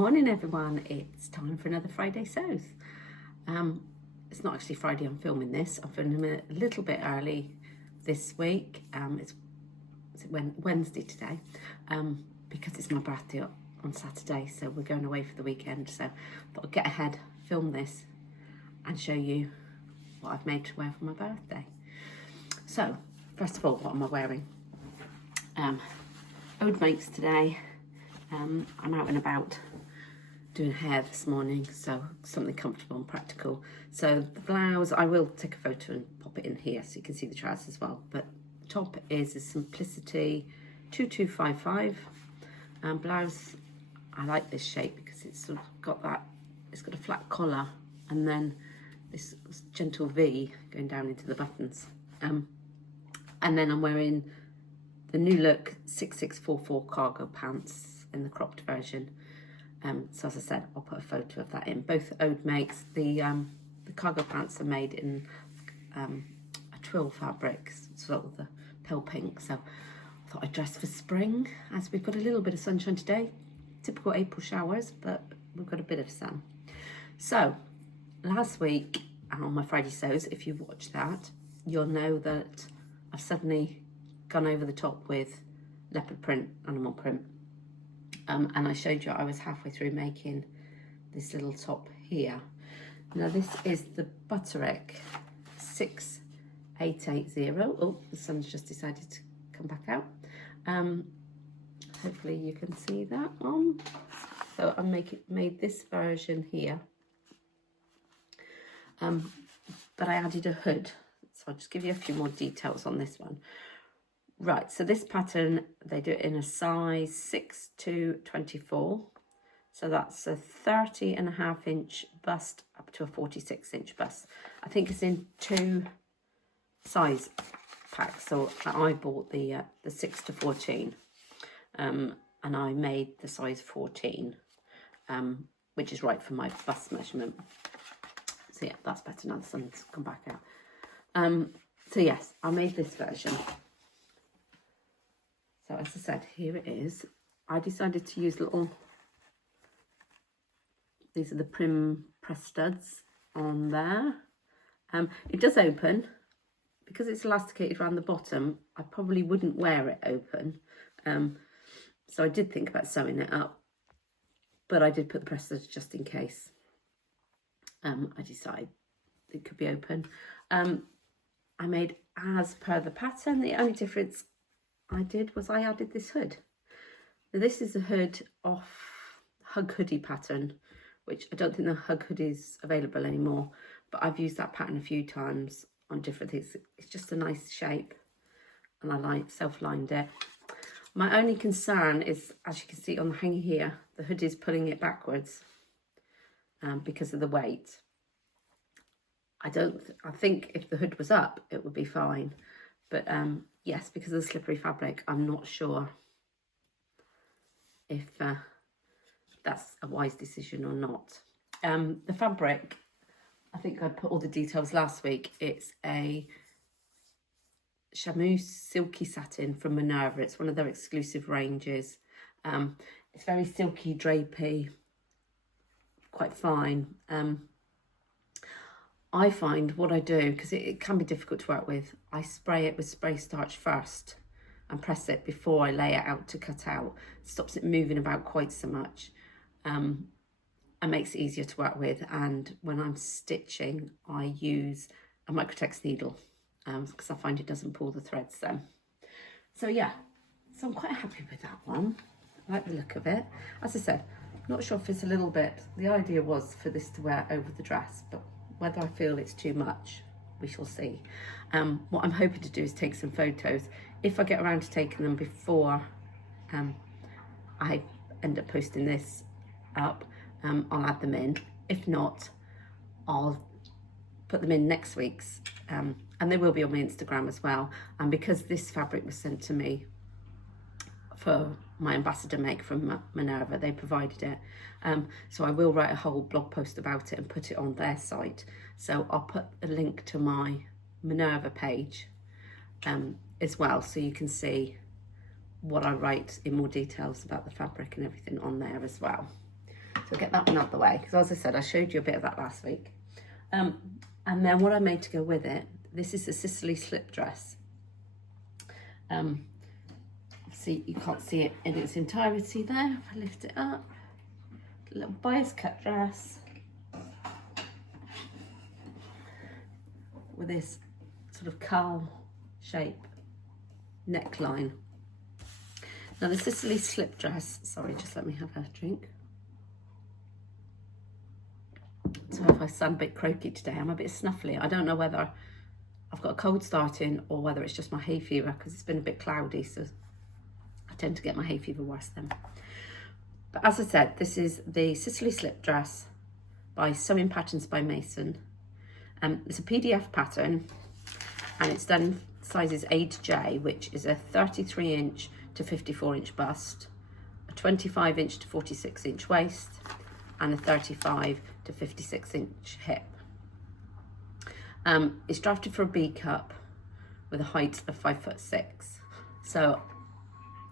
morning everyone, it's time for another Friday Sews. It's not actually Friday I'm filming this, I'm filming it a little bit early this week. It's Wednesday today, because it's my birthday on Saturday, so we're going away for the weekend, so I thought I'd get ahead, film this and show you what I've made to wear for my birthday. So first of all, what am I wearing? Ode makes today. I'm out and about doing hair this morning, so something comfortable and practical. So the blouse, I will take a photo and pop it in here so you can see the trousers as well, but the top is a Simplicity 2255 blouse. I like this shape because it's sort of got that, it's got a flat collar and then this gentle V going down into the buttons. And then I'm wearing the New Look 6644 cargo pants in the cropped version. So as I said, I'll put a photo of that in. Both Ode makes. The cargo pants are made in a twill fabric, sort of the pale pink. So I thought I'd dress for spring, as we've got a little bit of sunshine today. Typical April showers, but we've got a bit of sun. So last week on my Friday Sews, if you've watched that, you'll know that I've suddenly gone over the top with leopard print, animal print. And I showed you I was halfway through making this little top here. Now this is the Butterick 6880. Oh, the sun's just decided to come back out. Hopefully you can see that one. So I made this version here. But I added a hood. So I'll just give you a few more details on this one. Right, so this pattern, they do it in a size 6 to 24. So that's a 30.5 inch bust up to a 46 inch bust. I think it's in 2 size packs. So I bought the 6 to 14 and I made the size 14, which is right for my bust measurement. So yeah, that's better now the sun's come back out. So yes, I made this version. So as I said, here it is. I decided to use these are the Prim press studs on there. It does open. Because it's elasticated around the bottom, I probably wouldn't wear it open. So I did think about sewing it up, but I did put the press studs just in case. I decided it could be open. I made as per the pattern. The only difference I did was I added this hood. Now this is a hood off Hug Hoodie pattern, which I don't think the Hug Hoodie is available anymore, but I've used that pattern a few times on different things. It's just a nice shape and I self-lined it. My only concern is, as you can see on the hanger here, the hood is pulling it backwards because of the weight. I think if the hood was up, it would be fine. But yes, because of the slippery fabric, I'm not sure if that's a wise decision or not. The fabric, I think I put all the details last week. It's a chamois silky satin from Minerva. It's one of their exclusive ranges. It's very silky, drapey, quite fine. I find what I do, because it can be difficult to work with, I spray it with spray starch first and press it before I lay it out to cut out. It stops it moving about quite so much and makes it easier to work with. And when I'm stitching, I use a Microtex needle because I find it doesn't pull the threads then. So yeah, so I'm quite happy with that one. I like the look of it. As I said, not sure if it's a little bit, the idea was for this to wear over the dress, but whether I feel it's too much, we shall see. What I'm hoping to do is take some photos. If I get around to taking them before I end up posting this up, I'll add them in. If not, I'll put them in next week's, and they will be on my Instagram as well. And because this fabric was sent to me for my ambassador make from Minerva, they provided it. So I will write a whole blog post about it and put it on their site. So I'll put a link to my Minerva page as well, so you can see what I write in more details about the fabric and everything on there as well. So get that one out of the way, because as I said, I showed you a bit of that last week. And then what I made to go with it, this is a Sicily slip dress. See, you can't see it in its entirety there. If I lift it up, a little bias cut dress with this sort of cowl shape neckline. Now the Sicily slip dress, sorry, just let me have a drink. So if I sound a bit croaky today, I'm a bit snuffly. I don't know whether I've got a cold starting or whether it's just my hay fever, because it's been a bit cloudy, so I tend to get my hay fever worse then. But as I said, this is the Sicily slip dress by Sewing Patterns by Mason. It's a PDF pattern, and it's done in sizes A to J, which is a 33 inch to 54 inch bust, a 25 inch to 46 inch waist, and a 35 to 56 inch hip. It's drafted for a B cup with a height of 5'6". So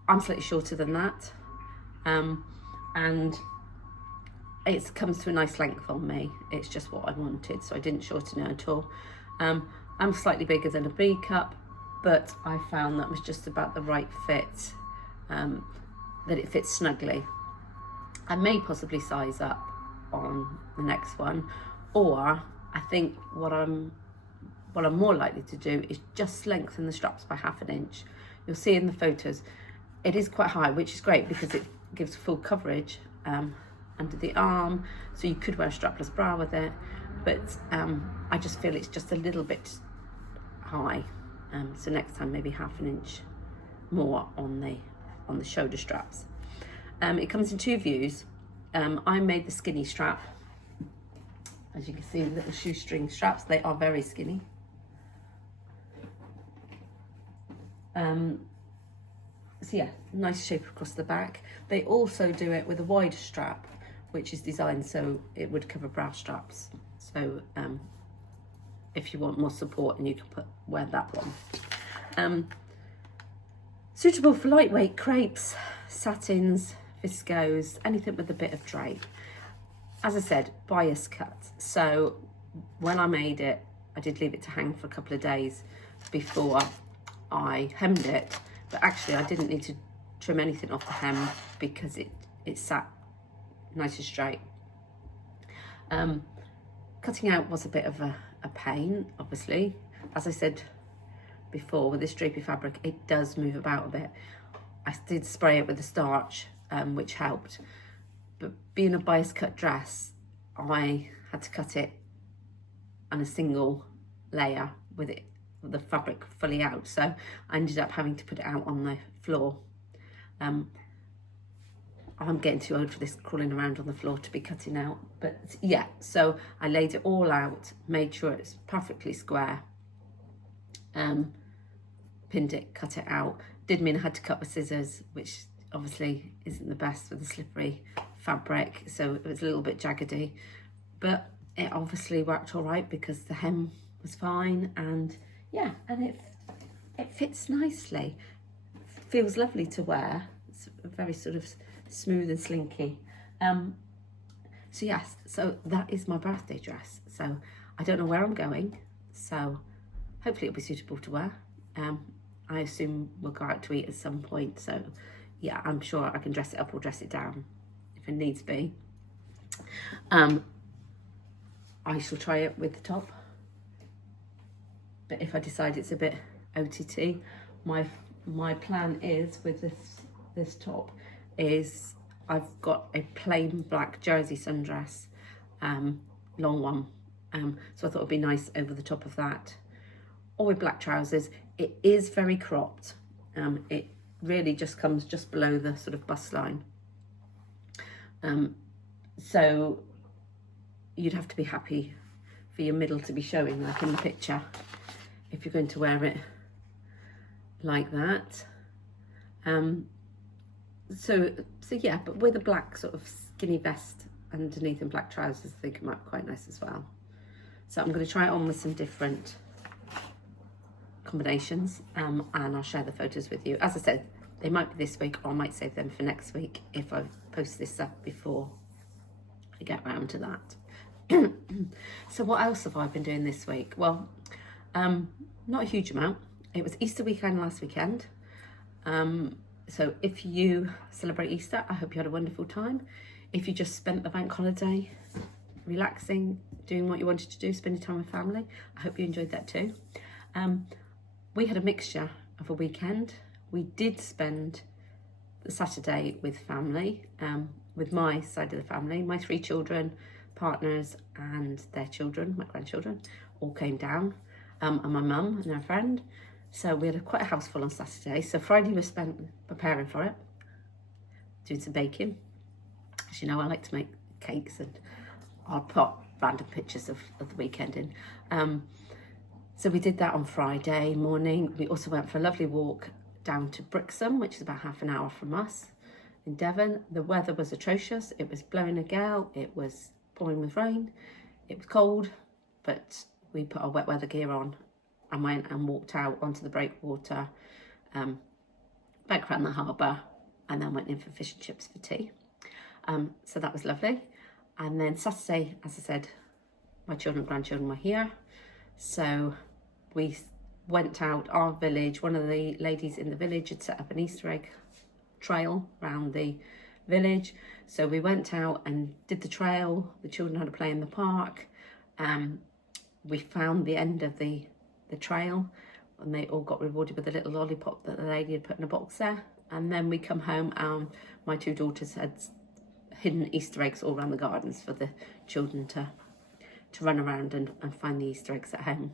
I'm slightly shorter than that. And it comes to a nice length on me. It's just what I wanted, so I didn't shorten it at all. I'm slightly bigger than a B cup, but I found that was just about the right fit, that it fits snugly. I may possibly size up on the next one, or I think what I'm more likely to do is just lengthen the straps by ½ an inch. You'll see in the photos, it is quite high, which is great because it gives full coverage under the arm, so you could wear a strapless bra with it, but I just feel it's just a little bit high, so next time maybe ½ an inch more on the shoulder straps. It comes in 2 views. I made the skinny strap. As you can see, the little shoestring straps, they are very skinny. So yeah, nice shape across the back. They also do it with a wider strap, which is designed so it would cover bra straps. So if you want more support, and you can wear that one. Suitable for lightweight crepes, satins, viscose, anything with a bit of drape. As I said, bias cut. So when I made it, I did leave it to hang for a couple of days before I hemmed it, but actually I didn't need to trim anything off the hem because it sat nice and straight. Cutting out was a bit of a pain, obviously. As I said before, with this drapey fabric, it does move about a bit. I did spray it with the starch, which helped. But being a bias cut dress, I had to cut it on a single layer with the fabric fully out. So I ended up having to put it out on the floor. I'm getting too old for this crawling around on the floor to be cutting out. But yeah, so I laid it all out, made sure it's perfectly square, pinned it, cut it out. Did mean I had to cut with scissors, which obviously isn't the best with the slippery fabric, so it was a little bit jaggedy, but it obviously worked all right because the hem was fine, and yeah, and it fits nicely. Feels lovely to wear. It's very sort of smooth and slinky. So yes, so that is my birthday dress. So I don't know where I'm going, so hopefully it'll be suitable to wear. I assume we'll go out to eat at some point, so yeah, I'm sure I can dress it up or dress it down if it needs be. I shall try it with the top, but if I decide it's a bit OTT, my plan is with this top is I've got a plain black jersey sundress, long one, so I thought it'd be nice over the top of that, or with black trousers. It is very cropped. It really just comes just below the sort of bust line. So you'd have to be happy for your middle to be showing like in the picture if you're going to wear it like that. So yeah, but with a black sort of skinny vest underneath and black trousers, I think it might be quite nice as well. So I'm going to try it on with some different combinations, and I'll share the photos with you. As I said, they might be this week, or I might save them for next week if I post this up before I get round to that. So what else have I been doing this week? Well, not a huge amount. It was Easter weekend last weekend. So if you celebrate Easter, I hope you had a wonderful time. If you just spent the bank holiday relaxing, doing what you wanted to do, spending time with family, I hope you enjoyed that too. We had a mixture of a weekend. We did spend the Saturday with family, with my side of the family. My 3 children, partners and their children, my grandchildren, all came down, and my mum and her friend. So we had quite a house full on Saturday. So Friday was spent preparing for it, doing some baking. As you know, I like to make cakes, and I'll put random pictures of the weekend in. So we did that on Friday morning. We also went for a lovely walk down to Brixham, which is about half an hour from us in Devon. The weather was atrocious. It was blowing a gale. It was pouring with rain. It was cold, but we put our wet weather gear on and went and walked out onto the breakwater, back around the harbour, and then went in for fish and chips for tea. So that was lovely. And then Saturday, as I said, my children and grandchildren were here. So we went out our village. One of the ladies in the village had set up an Easter egg trail around the village. So we went out and did the trail. The children had to play in the park. We found the end of the trail, and they all got rewarded with a little lollipop that the lady had put in a box there. And then we come home, and my 2 daughters had hidden Easter eggs all around the gardens for the children to run around and find the Easter eggs at home.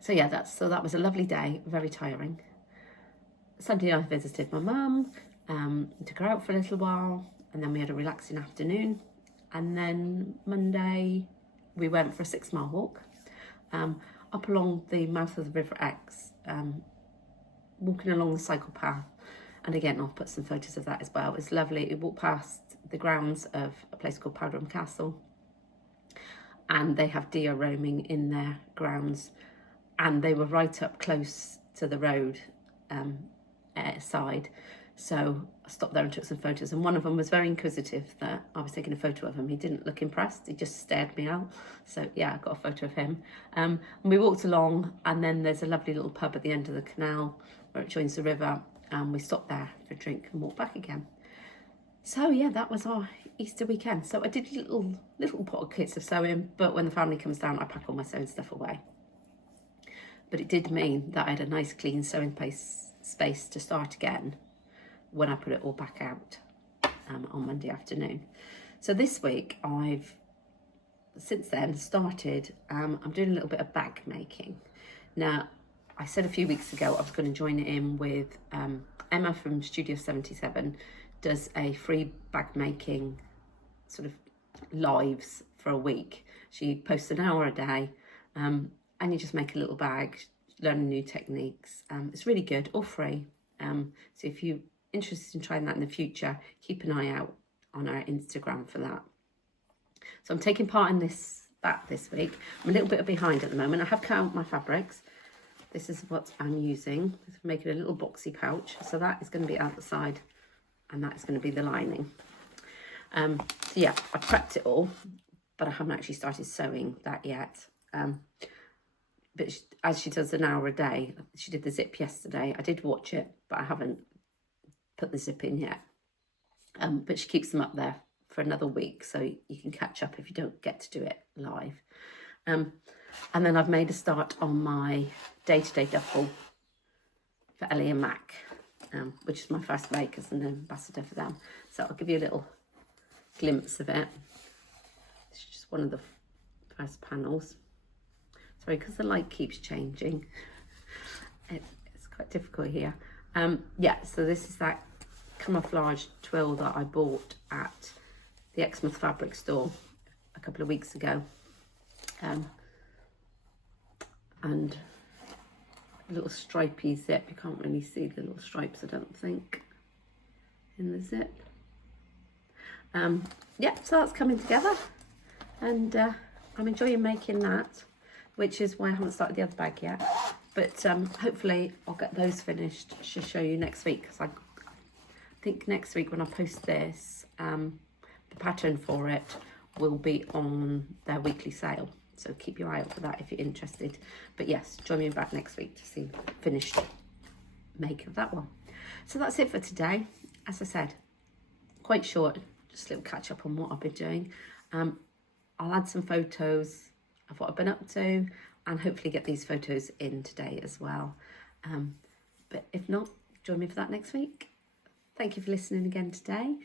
So yeah, that was a lovely day, very tiring. Sunday I visited my mum, took her out for a little while, and then we had a relaxing afternoon. And then Monday we went for a 6-mile walk up along the mouth of the River Exe, walking along the cycle path. And again, I'll put some photos of that as well. It's lovely. We walked past the grounds of a place called Powderham Castle, and they have deer roaming in their grounds, and they were right up close to the road side. So I stopped there and took some photos, and one of them was very inquisitive that I was taking a photo of him. He didn't look impressed, he just stared me out. So yeah, I got a photo of him. And we walked along, and then there's a lovely little pub at the end of the canal where it joins the river, and we stopped there for a drink and walked back again. So yeah, that was our Easter weekend. So I did little pockets of sewing, but when the family comes down, I pack all my sewing stuff away. But it did mean that I had a nice clean sewing space to start again when I put it all back out on Monday afternoon. So this week I've since then started, I'm doing a little bit of bag making. Now, I said a few weeks ago I was going to join in with Emma from Studio 77, does a free bag making sort of lives for a week. She posts an hour a day, and you just make a little bag, learning new techniques. It's really good, all free. So if you're interested in trying that in the future, keep an eye out on our Instagram for that. So I'm taking part in this week. I'm a little bit behind at the moment. I have cut out my fabrics. This is what I'm using. I'm making a little boxy pouch. So that is going to be out the side, and that is going to be the lining. So yeah, I prepped it all, but I haven't actually started sewing that yet. But as she does an hour a day, she did the zip yesterday. I did watch it, but I haven't put the zip in yet. But she keeps them up there for another week, so you can catch up if you don't get to do it live. And then I've made a start on my day-to-day duffel for Ellie and Mac, which is my first make as an ambassador for them. So I'll give you a little glimpse of it. It's just one of the first panels. Sorry, because the light keeps changing. It's quite difficult here. Yeah, so this is that camouflage twill that I bought at the Exmouth fabric store a couple of weeks ago. And a little stripy zip. You can't really see the little stripes, I don't think, in the zip. Yeah, so that's coming together, and I'm enjoying making that, which is why I haven't started the other bag yet. But hopefully I'll get those finished to show you next week, because I think next week when I post this, the pattern for it will be on their weekly sale. So keep your eye out for that if you're interested. But yes, join me back next week to see the finished make of that one. So that's it for today. As I said, quite short, just a little catch up on what I've been doing. I'll add some photos of what I've been up to and hopefully get these photos in today as well. But if not, join me for that next week. Thank you for listening again today.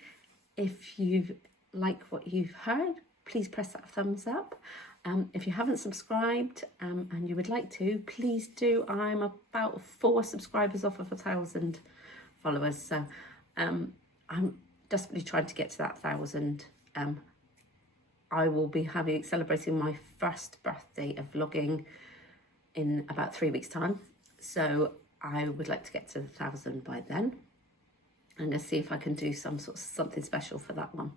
If you like what you've heard, please press that thumbs up. If you haven't subscribed and you would like to, please do. I'm about 4 subscribers off of 1,000 followers. So I'm desperately trying to get to that 1,000. I will be celebrating my first birthday of vlogging in about 3 weeks' time. So I would like to get to 1,000 by then. I'm going to see if I can do something special for that one.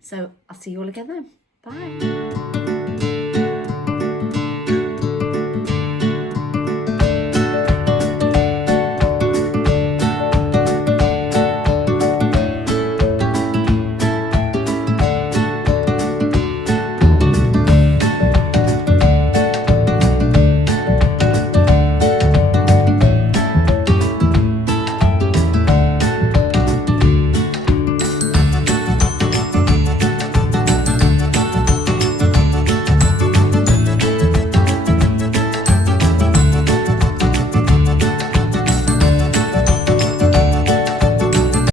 So I'll see you all again then. Bye.